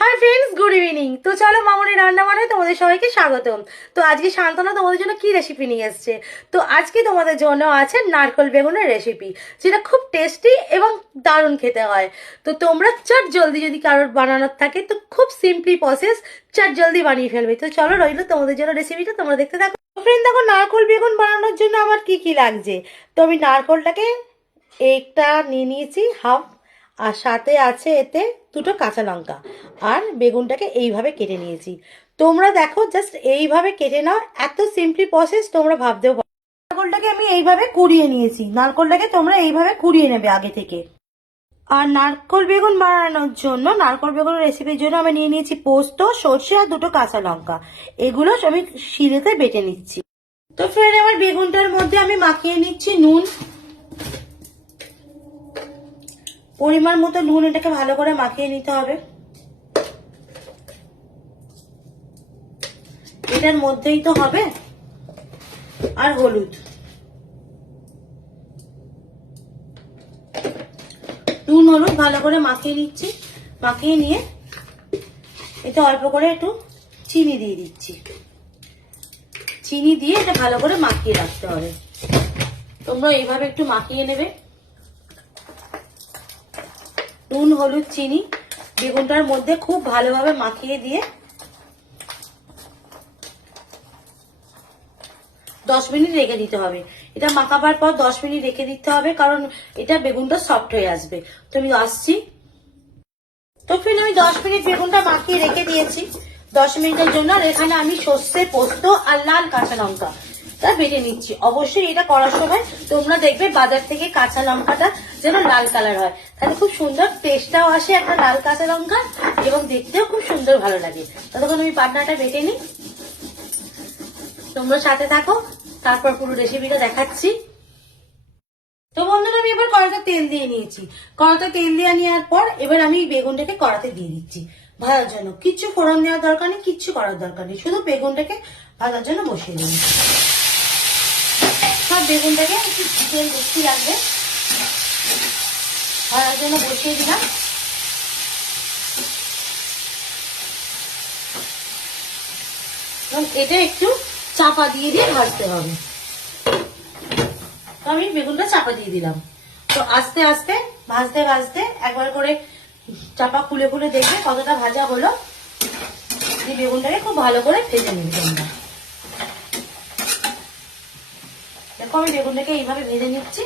Hi friends good evening তো চলো মামনি রান্না বানায় তোমাদের সবাইকে স্বাগতম। তো আজকে শান্তনা তোমাদের জন্য কি রেসিপি নিয়ে এসছে? তো আজকে তোমাদের জন্য আছে নারকল বেগুনের রেসিপি যেটা খুব টেস্টি এবং দারুণ খেতে হয়। তো তোমরা চট জলদি যদি কারোর বানানোর থাকে, তো খুব সিম্পলি প্রসেস চট জলদি বানিয়ে ফেলবে। তো চলো রইল তোমাদের জন্য রেসিপিটা তোমরা দেখতে থাকো। ফ্রেন্ড দেখো নারকল বেগুন বানানোর জন্য আমার কি কি লাগছে? তো আমি নারকলটাকে একটা নিয়ে নিয়েছি হাফ আর সাথে আছে এতে দুটো কাঁচা লঙ্কা। আর বেগুনটাকে এইভাবে কেটে নিয়েছি। তোমরা দেখো জাস্ট এইভাবে কেটে নাও। এত সিম্পলি প্রসেস তোমরা ভাবতেও পারো। নারকলটাকে আমি এইভাবে কুড়িয়ে নিয়েছি। নারকলটাকে তোমরা এইভাবে কুড়িয়ে নেবে আগে থেকে। আর নারকল বেগুন বানানোর জন্য, নারকল বেগুনের রেসিপির জন্য আমি নিয়ে নিয়েছি পোস্ত, সর্ষে আর দুটো কাঁচা লঙ্কা। এগুলো আমি শিলেতে বেটে নিচ্ছি। তো ফ্রেন্ড আমার বেগুনটার মধ্যে আমি মাখিয়ে নিচ্ছি নুন। পরিমাণ মতো নুন এটাকে ভালো করে মাখিয়ে নিতে হবে। এটার মধ্যেই তো হবে আর হলুদ। নুন, হলুদ ভালো করে মাখিয়ে নিচ্ছি। মাখিয়ে নিয়ে এতে অল্প করে একটু চিনি দিয়ে দিচ্ছি। চিনি দিয়ে এটা ভালো করে মাখিয়ে রাখতে হবে। তোমরা এইভাবে একটু মাখিয়ে নেবে। নুন, হলুদ, চিনি, বেগুনটার মধ্যে খুব ভালোভাবে মাখিয়ে দিয়ে দশ মিনিট রেখে দিতে হবে। এটা মাখাবার পর দশ মিনিট রেখে দিতে হবে, কারণ এটা বেগুনটা সফট হয়ে আসবে। তো আমি আসছি। তো ফির আমি দশ মিনিট বেগুনটা মাখিয়ে রেখে দিয়েছি। দশ মিনিটের জন্য, আর এখানে আমি সর্ষে, পোস্ত আর লাল কাঁচা লঙ্কা। তা বেটে নিচ্ছি। অবশ্যই এটা করার সময় তোমরা দেখবে বাজার থেকে কাঁচা লঙ্কাটা যেন লাল কালার হয়। তাহলে খুব সুন্দর টেস্টটাও আসে একটা লাল কাঁচা লঙ্কা এবং দেখতেও খুব সুন্দর ভালো লাগে। ততক্ষণ আমি পাটনাটা বেটে নিই। তোমরা সাথে থাকো, তারপর পুরো রেসিপিটা দেখাচ্ছি। তো বন্ধুরা, আমি এবার কড়াতে তেল দিয়ে নিয়েছি। কড়াতে তেল দিয়ে নেওয়ার পর এবার আমি বেগুনটাকে কড়াতে দিয়ে দিচ্ছি। ভাজার জন্য কিচ্ছু ফোড়ন দেওয়ার দরকার নেই, কিচ্ছু করার দরকার নেই। শুধু বেগুনটাকে ভাজার জন্য বসিয়ে সব বেগুনটাকে একটু তেল বেশি লাগবে। ভাজার জন্য বসিয়ে দিলাম। এবং এটা একটু চাপা দিয়ে দিয়ে ভাজতে হবে। তো আমি বেগুনটা চাপা দিয়ে দিলাম। তো আস্তে আস্তে, ভাজতে ভাজতে একবার করে চাপা খুলে খুলে দেখবে কতটা ভাজা হলো। বেগুনটাকে খুব ভালো করে ভেজে নিবি তোমরা। দেখো আমি বেগুনটাকে এইভাবে ভেজে নিচ্ছি।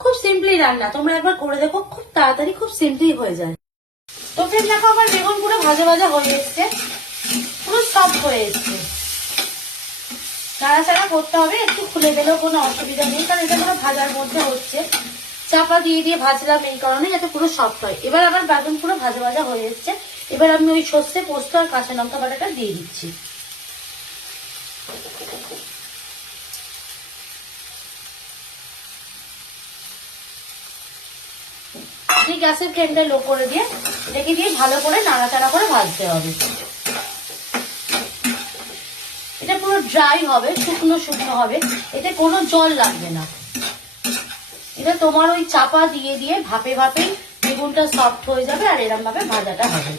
খুব সিম্পলি রান্না। তোমরা একবার করে দেখো, খুব তাড়াতাড়ি খুব সিম্পলি হয়ে যায়। তো ফ্রেন্ড দেখো আমার বেগুন পুরো ভাজা ভাজা হয়ে এসছে। পুরো সফট হয়ে এসছে। নাড়াচাড়া করতে হবে, একটু খুলে দিলেও কোনো অসুবিধা নেই, কারণ এটা পুরো ভাজার মধ্যে হচ্ছে। চাপা দিয়ে দিয়ে ভাজলাম এই কারণে যাতে পুরো সফট হয়। এবার আমার বেগুন পুরো ভাজা ভাজা হয়ে এসছে। এবার আমি ওই সর্ষে পোস্ত আর কাঁচা লঙ্কা বাটাটা দিয়ে দিচ্ছি। দিয়ে গ্যাসের ফ্লেমটা লো করে দিয়ে এটাকে দিয়ে ভালো করে নাড়াচাড়া করে ভাজতে হবে। এটা পুরো ড্রাই হবে, শুকনো শুকনো হবে, এতে কোনো জল লাগবে না। এটা তোমার ওই চাপা দিয়ে দিয়ে ভাপে ভাপে বেগুনটা সফট হয়ে যাবে আর এরম ভাবে ভাজাটা হবে।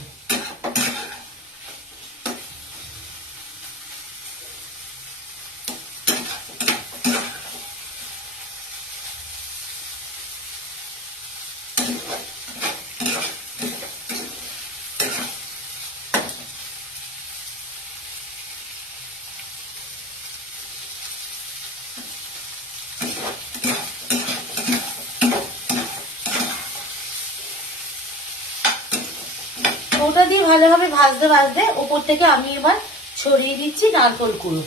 ওটা দিয়ে ভালোভাবে ভাজতে ভাজতে ওপর থেকে আমি এবার ছড়িয়ে দিচ্ছি নারকল কুড়ো।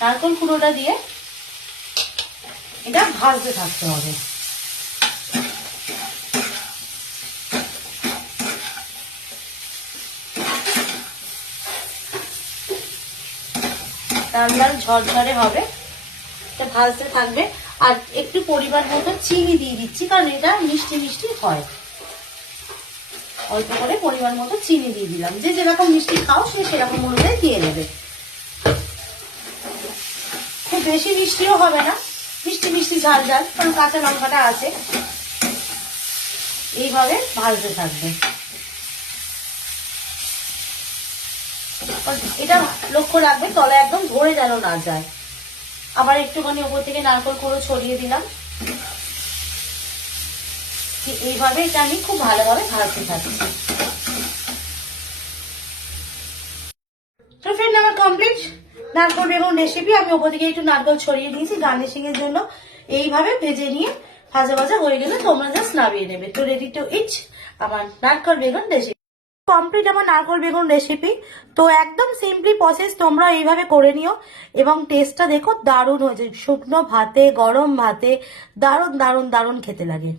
নারকল কুড়োটা দিয়ে এটা ভাজতে থাকতে হবে। লাল লাল ঝরঝরে হবে। ভাজতে থাকবে। আর একটু পরিমাণ মতো চিনি দিয়ে দিচ্ছি, কারণ এটা মিষ্টি মিষ্টি হয়। অল্প করে পরিমাণ মতো চিনি দিয়ে দিলাম। যে যেরকম মিষ্টি খাও, সে সেরকম অনুযায়ী দিয়ে নেবে। খুব বেশি মিষ্টিও হবে না। মিষ্টি মিষ্টি ঝাল ঝাল, কারণ কাঁচা লঙ্কাটা আছে। এইভাবে ভাজতে থাকবে। এটা লক্ষ্য রাখবে, তলা একদম ধরে যেন না যায়। আবার একটুখানি উপর থেকে নারকল কুড়ো ছড়িয়ে দিলাম। এইভাবে এটা আমি খুব ভালোভাবে ভাজতে থাকছি। তো ফ্রেন্ড আমার কমপ্লিট নারকল বেগুন রেসিপি আমি ওপর দিকে একটু নারকল ছড়িয়ে দিয়েছি গার্নিশিং এর জন্য। এইভাবে ভেজে নিয়ে ভাজা ভাজা হয়ে গেলে তোমরা জাস্ট নামিয়ে নেবে। তো রেডি টু ইট আমার নারকল বেগুন রেসিপি কমপ্লিট আমার নারকল বেগুন রেসিপি তো একদম সিম্পলি প্রসেস তোমরা এইভাবে করে নিও এবং টেস্টটা দেখো দারুণ হয়েছে। শুকনো ভাতে, গরম ভাতে, দারুণ দারুণ দারুণ খেতে লাগে।